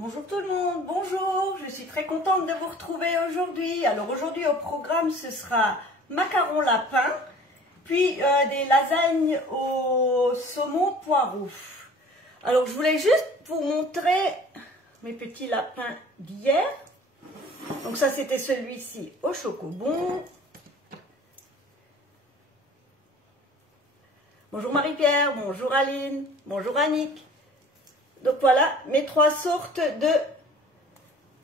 Bonjour tout le monde, bonjour, je suis très contente de vous retrouver aujourd'hui. Alors aujourd'hui au programme ce sera macarons lapin, puis des lasagnes au saumon poireau. Alors je voulais juste vous montrer mes petits lapins d'hier. Donc ça c'était celui-ci au chocobon. Bonjour Marie-Pierre, bonjour Aline, bonjour Annick. Donc voilà mes trois sortes de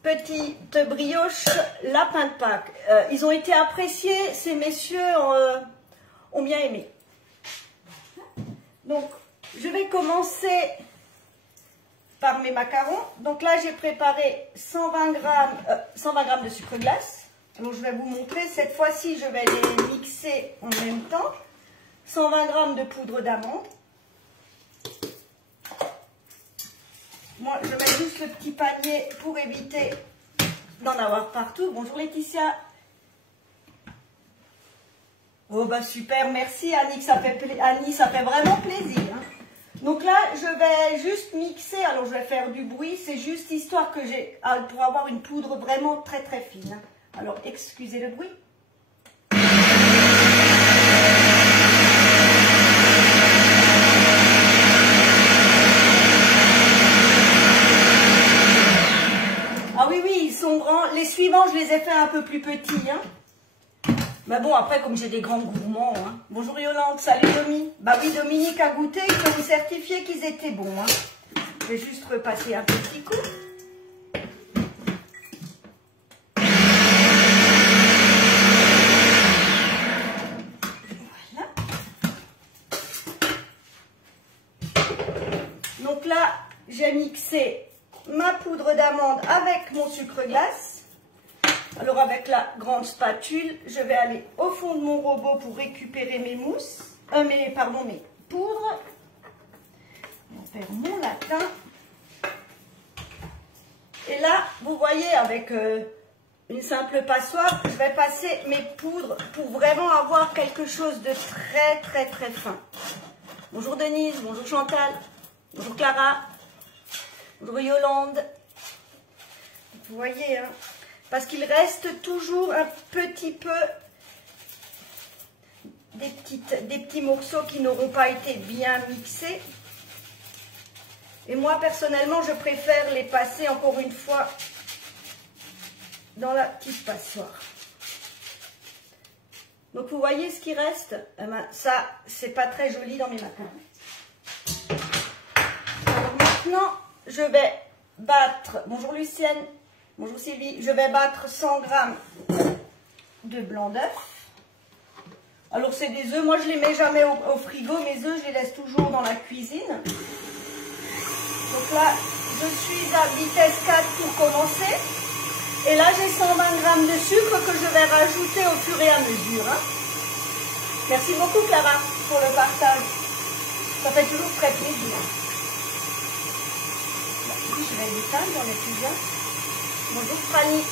petites brioches lapin de Pâques. Ils ont été appréciés, ces messieurs ont bien aimé. Donc je vais commencer par mes macarons. Donc là j'ai préparé 120 grammes de sucre glace. Alors je vais vous montrer, cette fois-ci je vais les mixer en même temps. 120 grammes de poudre d'amande. Moi, je mets juste le petit panier pour éviter d'en avoir partout. Bonjour Laetitia. Oh bah super, merci Annie, ça fait vraiment plaisir. Hein. Donc là, je vais juste mixer. Alors je vais faire du bruit, c'est juste histoire que j'ai pour avoir une poudre vraiment très très fine. Alors excusez le bruit. Les suivants, je les ai fait un peu plus petits. Hein. Mais bon, après, comme j'ai des grands gourmands. Hein. Bonjour Yolande, salut Domi. Bah oui, Dominique a goûté, ils ont certifié qu'ils étaient bons. Hein. Je vais juste repasser un petit coup. Voilà. Donc là, j'ai mixé ma poudre d'amande avec mon sucre glace. Alors avec la grande spatule, je vais aller au fond de mon robot pour récupérer mes mousses, mes poudres. On va faire mon latin. Et là, vous voyez, avec une simple passoire, je vais passer mes poudres pour vraiment avoir quelque chose de très très très fin. Bonjour Denise, bonjour Chantal, bonjour Clara, bonjour Yolande. Vous voyez, hein, parce qu'il reste toujours un petit peu des petits morceaux qui n'auront pas été bien mixés. Et moi, personnellement, je préfère les passer encore une fois dans la petite passoire. Donc, vous voyez ce qui reste? Eh ben, ça, c'est pas très joli dans mes macarons. Alors maintenant, je vais battre. Bonjour Lucienne. Bonjour Sylvie, je vais battre 100 g de blanc d'œuf. Alors c'est des œufs, moi je les mets jamais au frigo, mes œufs je les laisse toujours dans la cuisine. Donc là, je suis à vitesse 4 pour commencer. Et là j'ai 120 g de sucre que je vais rajouter au fur et à mesure. Hein. Merci beaucoup Clara pour le partage. Ça fait toujours très plaisir. Là, je vais l'éteindre, j'en ai plusieurs. Bonjour Franny.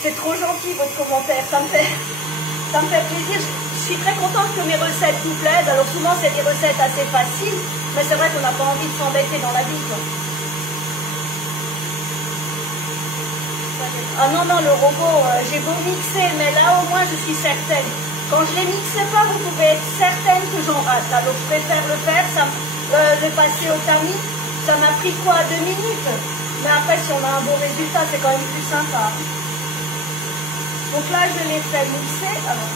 C'est trop gentil votre commentaire, ça me fait plaisir. Je suis très contente que mes recettes vous plaisent. Alors souvent c'est des recettes assez faciles, mais c'est vrai qu'on n'a pas envie de s'embêter dans la vie. Quoi. Ah non, le robot, j'ai beau mixer, mais là au moins je suis certaine. Quand je ne les mixe pas, vous pouvez être certaine que j'en rate. Alors je préfère le faire, le passer au tamis. Ça m'a pris quoi, 2 minutes? Mais après, si on a un bon résultat, c'est quand même plus sympa. Donc là, je l'ai fait mixer. Alors,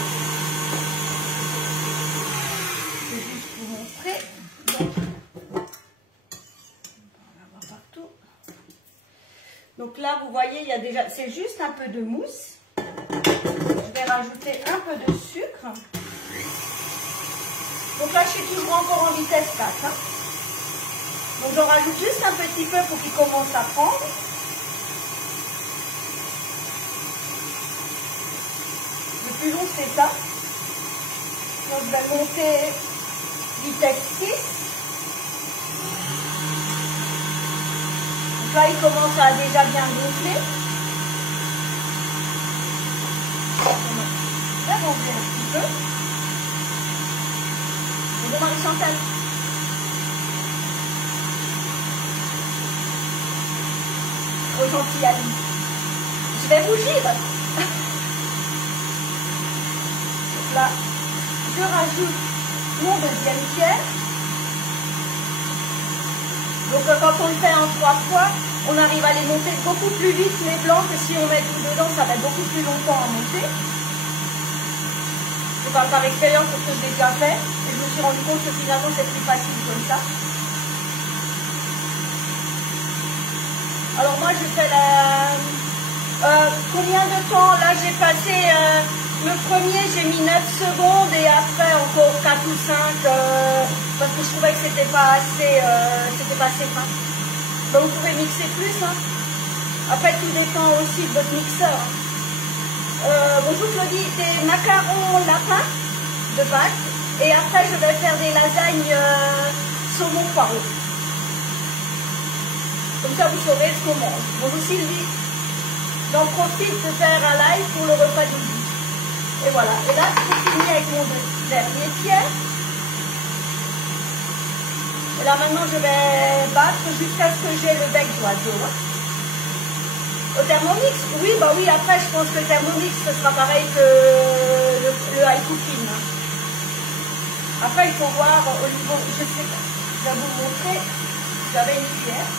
je vais juste vous montrer. Donc, on va voir partout. Donc là, vous voyez, il y a déjà, c'est juste un peu de mousse. Je vais rajouter un peu de sucre. Donc là, je suis toujours encore en vitesse 4. Hein. Donc j'en rajoute juste un petit peu pour qu'il commence à prendre. Le plus long c'est ça. Donc je vais monter vitesse 6. Donc là il commence à déjà bien gonfler. Je vais gonfler un petit peu. Bonjour Marie-Chantal. vos gentils amis. Je vais rougir. Donc là, je rajoute mon deuxième tiers. Donc quand on le fait en 3 fois, on arrive à les monter beaucoup plus vite les blancs que si on met tout dedans, ça va être beaucoup plus longtemps à monter. Je parle par expérience parce que je l'ai déjà fait et je me suis rendu compte que finalement c'est plus facile comme ça. Alors moi je fais la... combien de temps? Là j'ai passé... le premier j'ai mis 9 secondes et après encore 4 ou 5 parce que je trouvais que c'était pas assez fin. Donc vous pouvez mixer plus. Hein. Après tout dépend aussi de votre mixeur. Bonjour Claudie, des macarons lapins de pâte et après je vais faire des lasagnes saumon poireau. Comme ça vous saurez ce qu'on mange. Bonjour Sylvie, j'en profite de faire un live pour le repas du midi. Et voilà, et là j'ai fini avec mon dernier tiers. Et là maintenant je vais battre jusqu'à ce que j'ai le bec d'oiseau. Au Thermomix, oui, bah oui, après je pense que le Thermomix ce sera pareil que le high cooking. Après il faut voir au niveau, je sais pas, je vais vous montrer, j'avais une cuillère.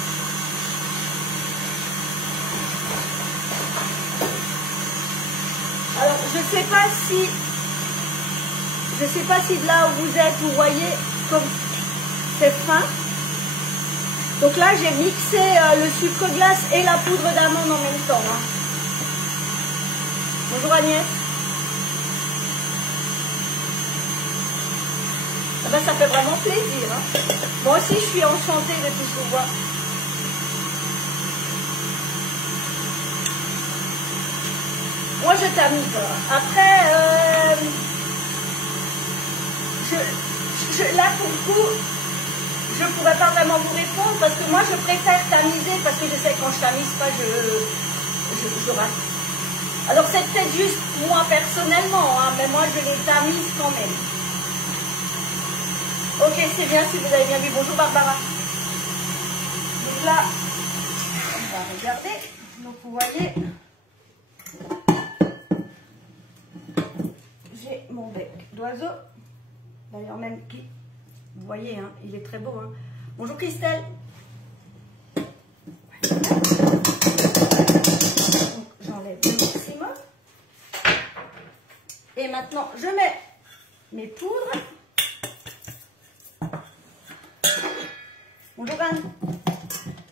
Alors je sais pas si de là où vous êtes, vous voyez comme c'est fin. Donc là j'ai mixé le sucre glace et la poudre d'amande en même temps. Hein. Bonjour Agnès. Ah ben, ça fait vraiment plaisir. Hein. Moi aussi je suis enchantée de tout vous voir. Moi je tamise. Après, là pour le coup, je ne pourrais pas vraiment vous répondre parce que moi je préfère tamiser parce que je sais que quand je tamise pas, je rate. Alors c'est peut-être juste moi personnellement, hein, mais moi je les tamise quand même. Ok, c'est bien si vous avez bien vu. Bonjour Barbara. Donc là, on va regarder. Donc vous voyez, j'ai mon bec d'oiseau. D'ailleurs même qui, vous voyez, hein, il est très beau. Hein. Bonjour Christelle. J'enlève le maximum. Et maintenant, je mets mes poudres. Bonjour Anne.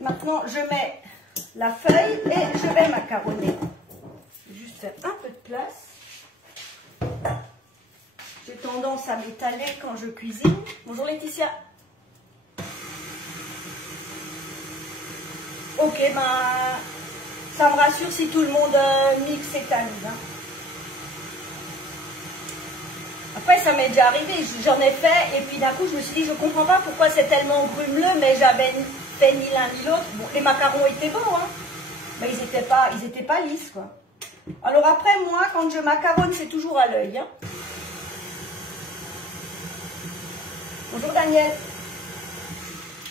Maintenant, je mets la feuille et je vais macaronner. Juste faire un peu de place. J'ai tendance à m'étaler quand je cuisine. Bonjour Laetitia. Ok, ben, ça me rassure si tout le monde mixe et tamise. Hein. Après, ça m'est déjà arrivé, j'en ai fait, et puis d'un coup, je me suis dit, je comprends pas pourquoi c'est tellement grumeleux, mais j'avais fait ni l'un ni l'autre. Bon, les macarons étaient bons, hein, mais ils étaient pas lisses, quoi. Alors après, moi, quand je macaronne, c'est toujours à l'œil, hein. Bonjour Daniel.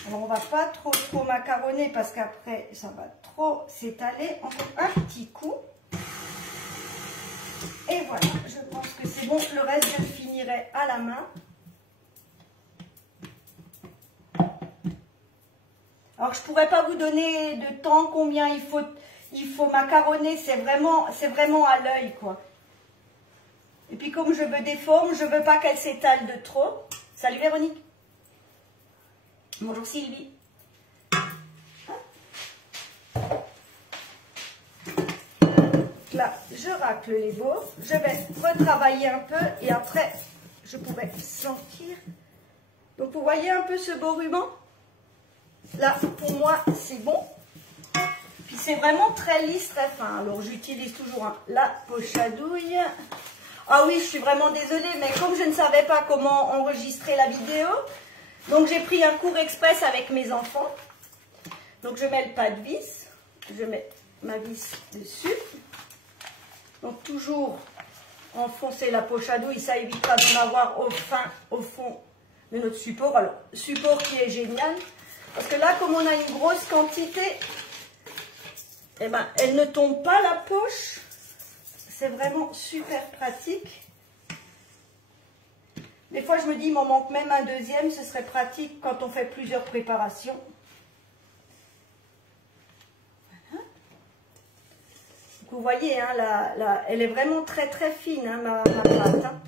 Alors on va pas trop macaronner parce qu'après ça va trop s'étaler. Encore un petit coup. Et voilà, je pense que c'est bon. Le reste je le finirai à la main. Alors je pourrais pas vous donner de temps combien il faut macaronner. C'est vraiment à l'œil quoi. Et puis comme je veux des formes, je veux pas qu'elle s'étale de trop. Salut Véronique. Bonjour Sylvie. Là, je racle les bords. Je vais retravailler un peu et après, je pourrais sentir. Donc, vous voyez un peu ce beau ruban? Là, pour moi, c'est bon. Puis, c'est vraiment très lisse, très fin. Alors, j'utilise toujours la poche à douille. Ah oui, je suis vraiment désolée, mais comme je ne savais pas comment enregistrer la vidéo, donc j'ai pris un cours express avec mes enfants. Donc je mets le pas de vis, je mets ma vis dessus. Donc toujours enfoncer la poche à douille, ça évitera d'en avoir au fond de notre support. Alors, support qui est génial, parce que là, comme on a une grosse quantité, eh ben, elle ne tombe pas la poche. C'est vraiment super pratique. Des fois, je me dis, il m'en manque même un deuxième. Ce serait pratique quand on fait plusieurs préparations. Voilà. Donc, vous voyez, hein, elle est vraiment très très fine, hein, ma pâte. Hein.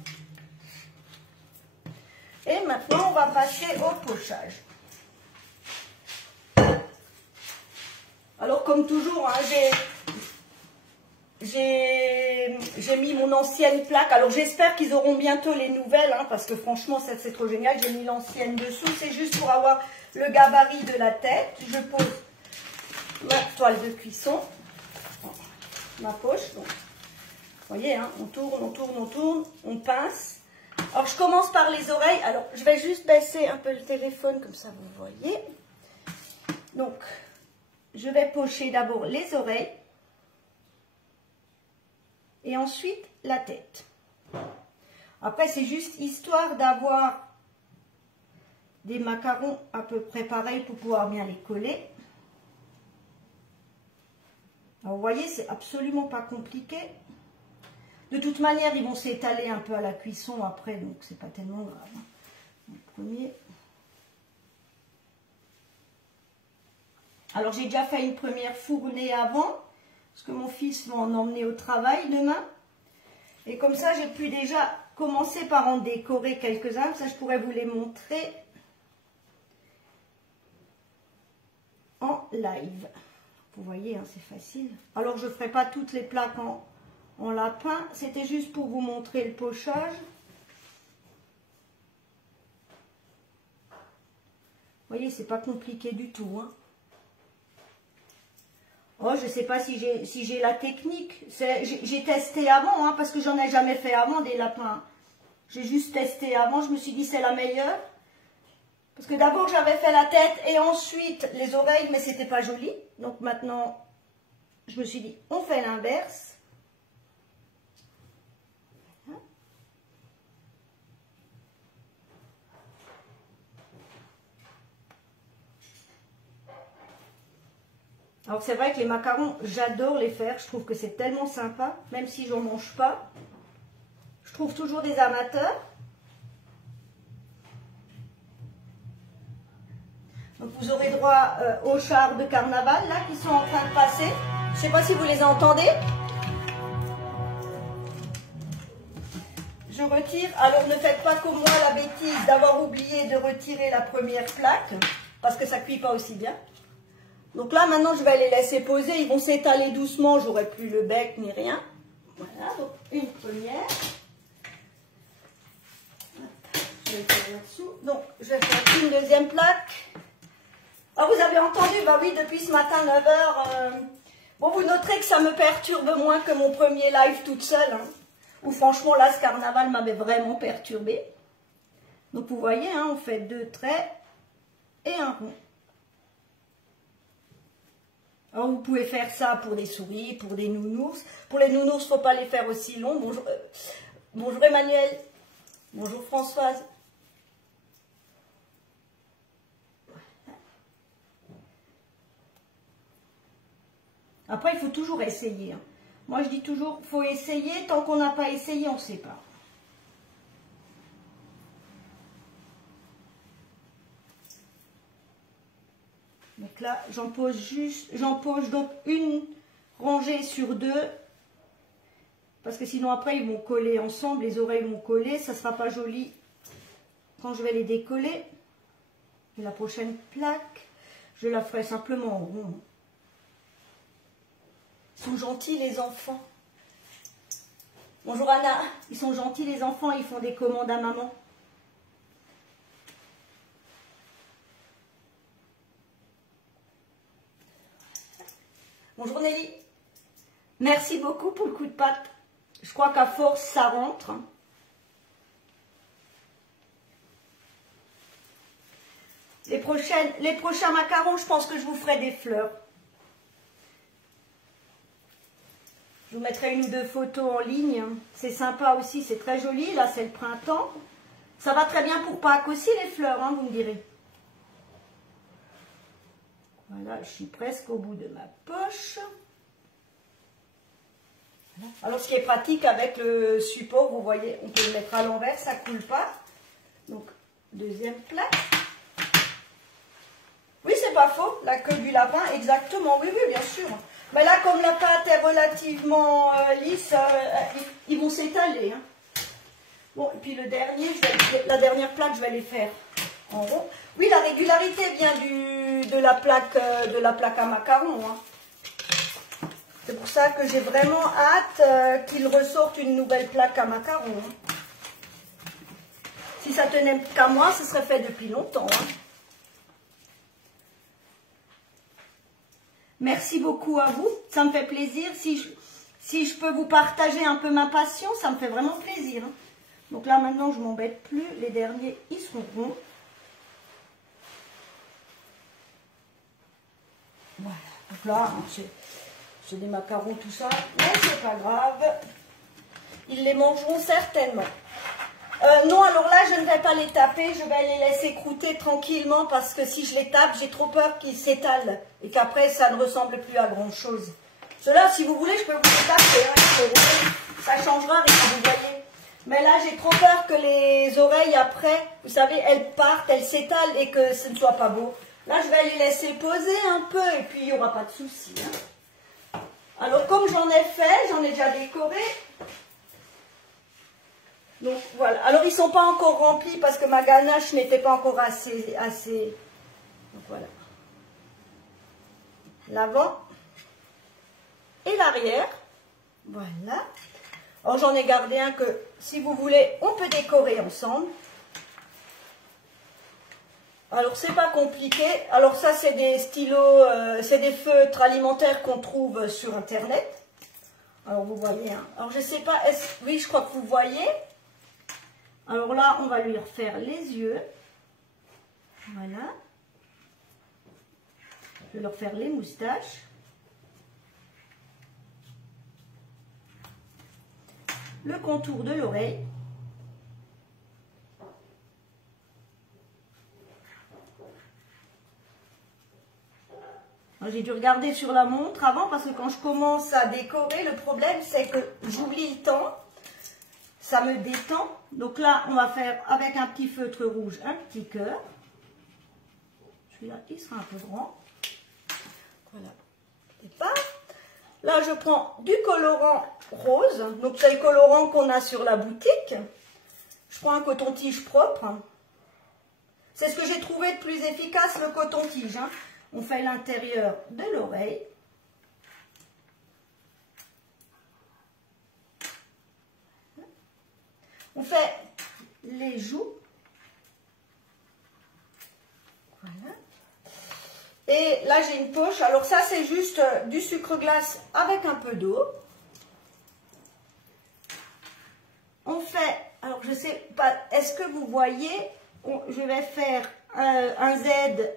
Et maintenant, on va passer au pochage. Alors, comme toujours, hein, j'ai mis mon ancienne plaque. Alors, j'espère qu'ils auront bientôt les nouvelles, hein, parce que franchement, c'est trop génial. J'ai mis l'ancienne dessous. C'est juste pour avoir le gabarit de la tête. Je pose ma toile de cuisson, ma poche. Donc, vous voyez, hein, on tourne, on tourne, on tourne, on pince. Alors, je commence par les oreilles. Alors, je vais juste baisser un peu le téléphone, comme ça, vous voyez. Donc, je vais pocher d'abord les oreilles et ensuite la tête. Après, c'est juste histoire d'avoir des macarons à peu près pareils pour pouvoir bien les coller. Alors, vous voyez, c'est absolument pas compliqué. De toute manière, ils vont s'étaler un peu à la cuisson après, donc c'est pas tellement grave. Le premier. Alors, j'ai déjà fait une première fournée avant, parce que mon fils va en emmener au travail demain. Et comme ça, j'ai pu déjà commencer par en décorer quelques-uns. Ça, je pourrais vous les montrer en live. Vous voyez, hein, c'est facile. Alors, je ne ferai pas toutes les plaques en lapin. C'était juste pour vous montrer le pochage. Vous voyez, c'est pas compliqué du tout, hein. Oh, je ne sais pas si j'ai la technique. J'ai testé avant, hein, parce que j'en ai jamais fait avant des lapins. J'ai juste testé avant, je me suis dit c'est la meilleure. Parce que d'abord j'avais fait la tête et ensuite les oreilles, mais c'était pas joli. Donc maintenant, je me suis dit on fait l'inverse. Alors c'est vrai que les macarons, j'adore les faire, je trouve que c'est tellement sympa, même si je n'en mange pas. Je trouve toujours des amateurs. Donc vous aurez droit aux chars de carnaval là qui sont en train de passer. Je ne sais pas si vous les entendez. Je retire. Alors ne faites pas comme moi la bêtise d'avoir oublié de retirer la première plaque parce que ça ne cuit pas aussi bien. Donc là, maintenant, je vais les laisser poser. Ils vont s'étaler doucement. J'aurai plus le bec ni rien. Voilà, donc une première. Je vais faire là-dessous. Donc, je vais faire une deuxième plaque. Ah, vous avez entendu? Bah oui, depuis ce matin, 9 h. Bon, vous noterez que ça me perturbe moins que mon premier live toute seule. Hein, où franchement, là, ce carnaval m'avait vraiment perturbé. Donc, vous voyez, hein, on fait 2 traits et un rond. Alors, vous pouvez faire ça pour des souris, pour des nounours. Pour les nounours, il ne faut pas les faire aussi longs. Bonjour, bonjour Emmanuel. Bonjour Françoise. Après, il faut toujours essayer. Hein. Moi, je dis toujours, il faut essayer. Tant qu'on n'a pas essayé, on ne sait pas. Donc là, j'en pose donc une rangée sur 2. Parce que sinon, après, ils vont coller ensemble. Les oreilles vont coller. Ça ne sera pas joli quand je vais les décoller. Et la prochaine plaque, je la ferai simplement en rond. Ils sont gentils, les enfants. Bonjour Anna. Ils sont gentils, les enfants. Ils font des commandes à maman. Bonjour Nelly. Merci beaucoup pour le coup de patte. Je crois qu'à force, ça rentre. Les prochains macarons, je pense que je vous ferai des fleurs. Je vous mettrai une ou deux photos en ligne. C'est sympa aussi, c'est très joli. Là, c'est le printemps. Ça va très bien pour Pâques aussi, les fleurs, hein, vous me direz. Voilà, je suis presque au bout de ma poche. Alors ce qui est pratique avec le support, vous voyez, on peut le mettre à l'envers, ça ne coule pas. Donc, deuxième plaque. Oui, c'est pas faux, la queue du lapin, exactement, oui, oui, bien sûr. Mais là, comme la pâte est relativement lisse, ils vont s'étaler. Hein. Bon, et puis le dernier, la dernière plaque, je vais les faire en rond. Oui, la régularité vient de la plaque à macarons. Hein. C'est pour ça que j'ai vraiment hâte qu'ils ressortent une nouvelle plaque à macarons. Hein. Si ça tenait qu'à moi, ce serait fait depuis longtemps. Hein. Merci beaucoup à vous, ça me fait plaisir. Si je peux vous partager un peu ma passion, ça me fait vraiment plaisir. Hein. Donc là, maintenant, je ne m'embête plus. Les derniers, ils seront ronds. Voilà. Donc là, c'est des macarons, tout ça. Mais c'est pas grave. Ils les mangeront certainement. Non, alors là, je ne vais pas les taper. Je vais les laisser croûter tranquillement parce que si je les tape, j'ai trop peur qu'ils s'étalent et qu'après, ça ne ressemble plus à grand-chose. Ceux-là, si vous voulez, je peux vous les taper. Hein, ça changera rien, vous voyez. Mais là, j'ai trop peur que les oreilles, après, vous savez, elles partent, elles s'étalent et que ce ne soit pas beau. Là, je vais les laisser poser un peu et puis il n'y aura pas de souci. Hein. Alors, comme j'en ai fait, j'en ai déjà décoré. Donc voilà, alors ils ne sont pas encore remplis parce que ma ganache n'était pas encore assez. Donc voilà. L'avant et l'arrière. Voilà. Alors j'en ai gardé un que, si vous voulez, on peut décorer ensemble. Alors c'est pas compliqué. Alors ça c'est des stylos, c'est des feutres alimentaires qu'on trouve sur internet. Alors vous voyez, hein. Alors je sais pas, oui je crois que vous voyez. Alors là, on va lui refaire les yeux. Voilà. Je vais leur faire les moustaches. Le contour de l'oreille. J'ai dû regarder sur la montre avant parce que quand je commence à décorer, le problème c'est que j'oublie le temps. Ça me détend. Donc là, on va faire avec un petit feutre rouge un petit cœur. Celui-là, il sera un peu grand. Voilà. Départ. Là, je prends du colorant rose. Donc, c'est le colorant qu'on a sur la boutique. Je prends un coton-tige propre. C'est ce que j'ai trouvé de plus efficace, le coton-tige. Hein. On fait l'intérieur de l'oreille. On fait les joues. Voilà. Et là, j'ai une poche. Alors ça, c'est juste du sucre glace avec un peu d'eau. On fait, alors je sais pas, est-ce que vous voyez, je vais faire un Z,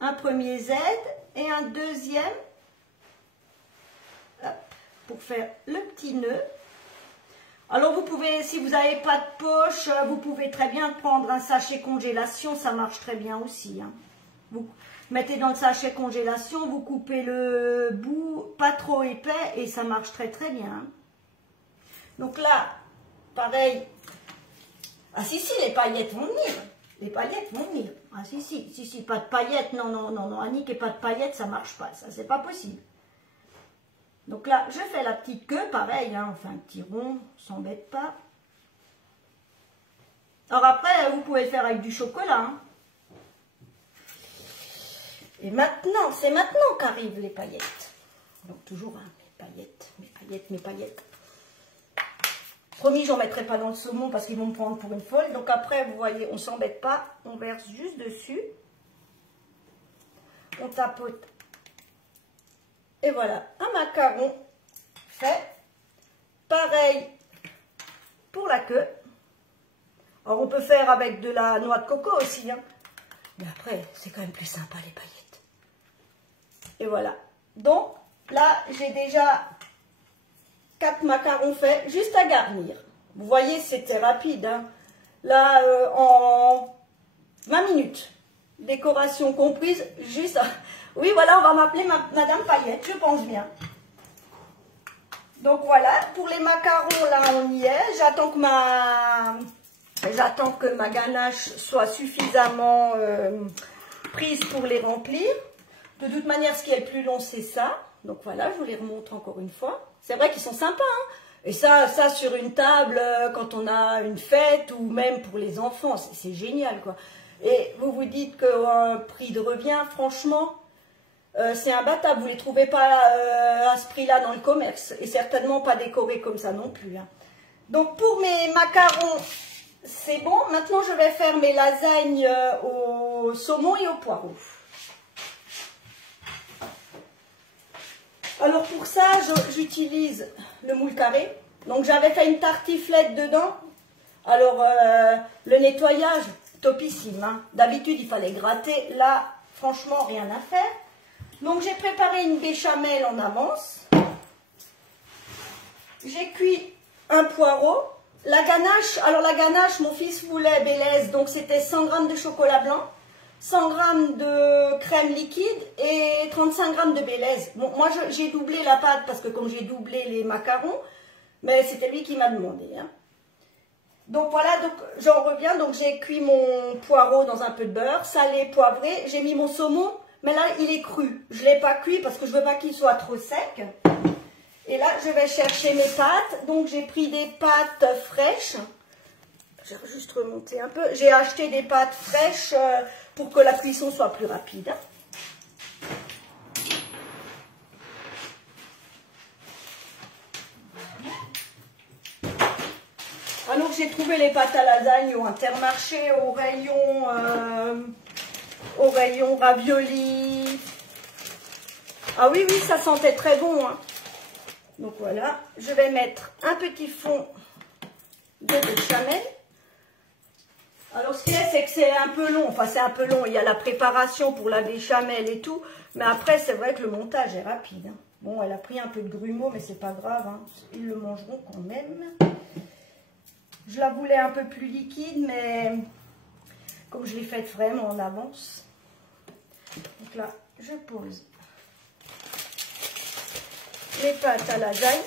un premier Z et un deuxième, hop, pour faire le petit nœud. Alors vous pouvez, si vous n'avez pas de poche, vous pouvez très bien prendre un sachet congélation, ça marche très bien aussi. Hein. Vous mettez dans le sachet congélation, vous coupez le bout pas trop épais et ça marche très très bien. Hein. Donc là, pareil. Ah si, les paillettes vont venir. Les paillettes vont venir. Ah si, pas de paillettes, non, Annick et pas de paillettes, ça marche pas, ça c'est pas possible. Donc là, je fais la petite queue, pareil, hein, on fait un petit rond, on s'embête pas. Alors après, vous pouvez le faire avec du chocolat. Hein. Et maintenant, c'est maintenant qu'arrivent les paillettes. Donc toujours, hein, mes paillettes. Promis, j'en mettrai pas dans le saumon parce qu'ils vont me prendre pour une folle. Donc après, vous voyez, on s'embête pas, on verse juste dessus. On tapote. Et voilà, un macaron fait. Pareil pour la queue. Alors, on peut faire avec de la noix de coco aussi. Hein. Mais après, c'est quand même plus sympa les paillettes. Et voilà. Donc, là, j'ai déjà 4 macarons faits, juste à garnir. Vous voyez, c'était rapide. Hein. Là, en 20 minutes. Décoration comprise, juste... Oui, voilà, on va m'appeler Madame Paillette, je pense bien. Donc voilà, pour les macarons, là on y est. J'attends que ma ganache soit suffisamment prise pour les remplir. De toute manière, ce qui est le plus long, c'est ça. Donc voilà, je vous les remontre encore une fois. C'est vrai qu'ils sont sympas, hein. Et ça sur une table, quand on a une fête ou même pour les enfants, c'est génial, quoi. Et vous vous dites qu'un prix de revient, franchement, c'est imbattable. Vous ne les trouvez pas à ce prix-là dans le commerce. Et certainement pas décorés comme ça non plus, hein. Donc pour mes macarons, c'est bon. Maintenant, je vais faire mes lasagnes au saumon et au poireau. Alors pour ça, j'utilise le moule carré. Donc j'avais fait une tartiflette dedans. Alors le nettoyage, topissime, hein. D'habitude, il fallait gratter. Là, franchement, rien à faire. Donc j'ai préparé une béchamel en avance. J'ai cuit un poireau. La ganache, alors la ganache, mon fils voulait Bélez, donc c'était 100 g de chocolat blanc, 100 g de crème liquide et 35 g de Bélez. Bon, moi j'ai doublé la pâte parce que comme j'ai doublé les macarons, mais c'était lui qui m'a demandé, hein. Donc voilà, donc j'en reviens, donc j'ai cuit mon poireau dans un peu de beurre, salé, poivré, j'ai mis mon saumon, mais là il est cru. Je ne l'ai pas cuit parce que je ne veux pas qu'il soit trop sec. Et là, je vais chercher mes pâtes. Donc, j'ai pris des pâtes fraîches. Je vais juste remonter un peu. J'ai acheté des pâtes fraîches pour que la cuisson soit plus rapide. Alors, j'ai trouvé les pâtes à lasagne au Intermarché, au rayon ravioli. Ah oui, oui, ça sentait très bon, hein. Donc voilà, je vais mettre un petit fond de béchamel. Alors ce qu'il y a, c'est que c'est un peu long. Enfin, c'est un peu long. Il y a la préparation pour la béchamel et tout. Mais après, c'est vrai que le montage est rapide, hein. Bon, elle a pris un peu de grumeaux, mais c'est pas grave, hein. Ils le mangeront quand même. Je la voulais un peu plus liquide, mais comme je l'ai faite vraiment en avance. Donc là, je pose les pâtes à lasagne.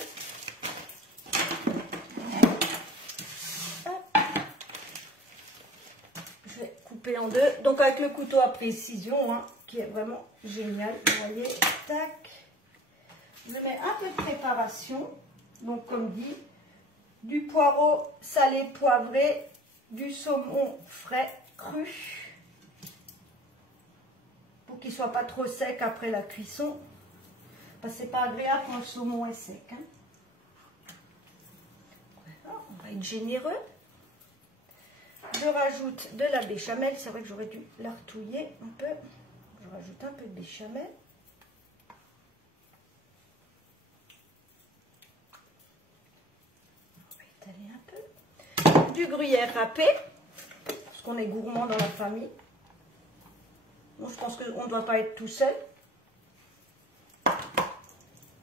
Je vais couper en deux. Donc avec le couteau à précision, hein, qui est vraiment génial. Vous voyez, tac. Je mets un peu de préparation. Donc comme dit, du poireau salé poivré, du saumon frais cru. Pour qu'il ne soit pas trop sec après la cuisson. Parce que c'est pas agréable quand le saumon est sec, hein. Voilà, on va être généreux. Je rajoute de la béchamel. C'est vrai que j'aurais dû la retouiller un peu. Je rajoute un peu de béchamel. On va étaler un peu. Du gruyère râpé. Parce qu'on est gourmand dans la famille. Bon, je pense qu'on ne doit pas être tout seul.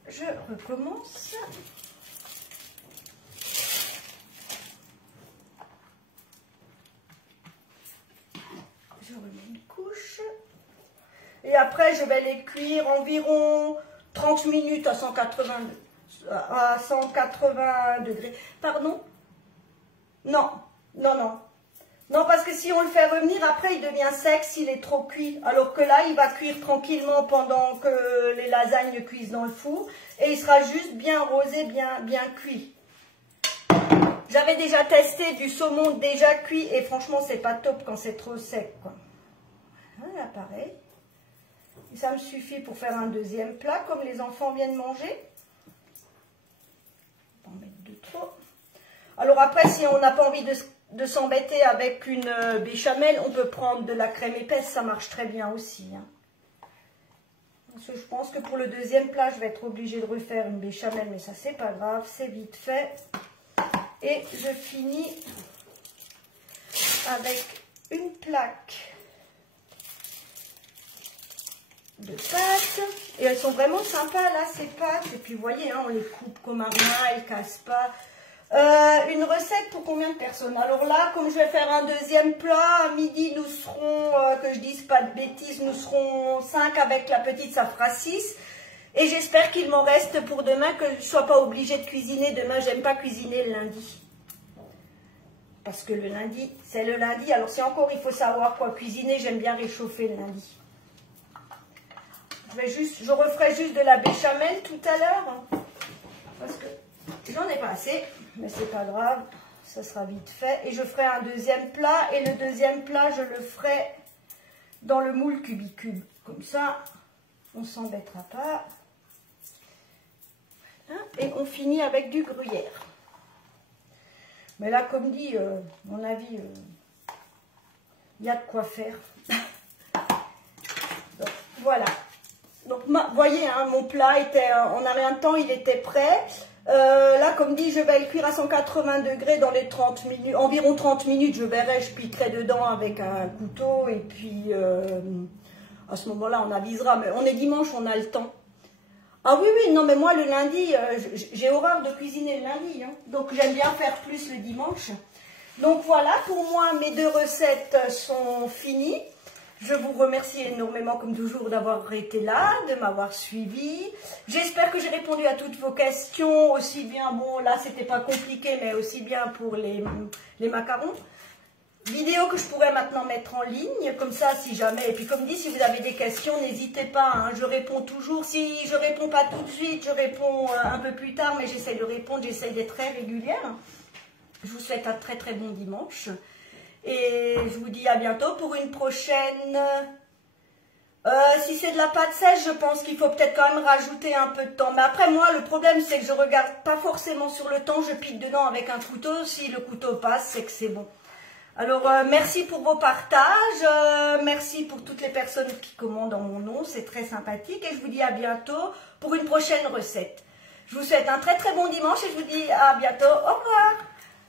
Je recommence. Je remets une couche. Et après, je vais les cuire environ 30 minutes à 180 degrés. Pardon? Non, non, non. Non, parce que si on le fait revenir, après, il devient sec s'il est trop cuit. Alors que là, il va cuire tranquillement pendant que les lasagnes cuisent dans le four. Et il sera juste bien rosé, bien cuit. J'avais déjà testé du saumon déjà cuit. Et franchement, c'est pas top quand c'est trop sec, quoi. Voilà, pareil. Et ça me suffit pour faire un deuxième plat, comme les enfants viennent manger. On va en mettre de trop. Alors après, si on n'a pas envie de s'embêter avec une béchamel, on peut prendre de la crème épaisse, ça marche très bien aussi, hein. Parce que je pense que pour le deuxième plat, je vais être obligée de refaire une béchamel, mais ça c'est pas grave, c'est vite fait. Et je finis avec une plaque de pâtes. Et elles sont vraiment sympas là, ces pâtes. Et puis vous voyez, hein, on les coupe comme un rien, elles ne cassent pas. Une recette pour combien de personnes? Alors là, comme je vais faire un deuxième plat, à midi nous serons, que je dise pas de bêtises, nous serons 5 avec la petite, ça fera 6. Et j'espère qu'il m'en reste pour demain, que je ne sois pas obligée de cuisiner demain. J'aime pas cuisiner le lundi. Parce que le lundi, c'est le lundi. Alors si encore il faut savoir quoi cuisiner, j'aime bien réchauffer le lundi. Je referai juste de la béchamel tout à l'heure. Parce que j'en ai pas assez. Mais c'est pas grave. Ça sera vite fait. Et je ferai un deuxième plat. Et le deuxième plat, je le ferai dans le moule cubicube. Comme ça, on ne s'embêtera pas. Et on finit avec du gruyère. Mais là, comme dit, mon avis, il y a de quoi faire. Donc, voilà. Donc, vous voyez, hein, mon plat était, en un rien de temps, il était prêt. Là, comme dit, je vais le cuire à 180 degrés dans les 30 minutes, environ 30 minutes. Je verrai, je piquerai dedans avec un couteau. Et puis, à ce moment-là, on avisera. Mais on est dimanche, on a le temps. Ah oui, oui, non, mais moi, le lundi, j'ai horreur de cuisiner le lundi. Hein, donc, j'aime bien faire plus le dimanche. Donc, voilà, pour moi, mes 2 recettes sont finies. Je vous remercie énormément, comme toujours, d'avoir été là, de m'avoir suivi. J'espère que j'ai répondu à toutes vos questions, aussi bien, bon, là, c'était pas compliqué, mais aussi bien pour les macarons. Vidéo que je pourrais maintenant mettre en ligne, comme ça, si jamais. Et puis, comme dit, si vous avez des questions, n'hésitez pas, hein, je réponds toujours. Si je réponds pas tout de suite, je réponds un peu plus tard, mais j'essaie de répondre, j'essaie d'être très régulière. Je vous souhaite un très, très bon dimanche. Et je vous dis à bientôt pour une prochaine. Si c'est de la pâte sèche, je pense qu'il faut peut-être quand même rajouter un peu de temps. Mais après, moi, le problème, c'est que je regarde pas forcément sur le temps. Je pique dedans avec un couteau. Si le couteau passe, c'est que c'est bon. Alors, merci pour vos partages. Merci pour toutes les personnes qui commandent en mon nom. C'est très sympathique. Et je vous dis à bientôt pour une prochaine recette. Je vous souhaite un très, très bon dimanche et je vous dis à bientôt. Au revoir.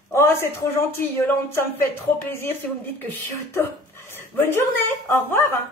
Oh, c'est trop gentil, Yolande, ça me fait trop plaisir si vous me dites que je suis au top. Bonne journée, au revoir.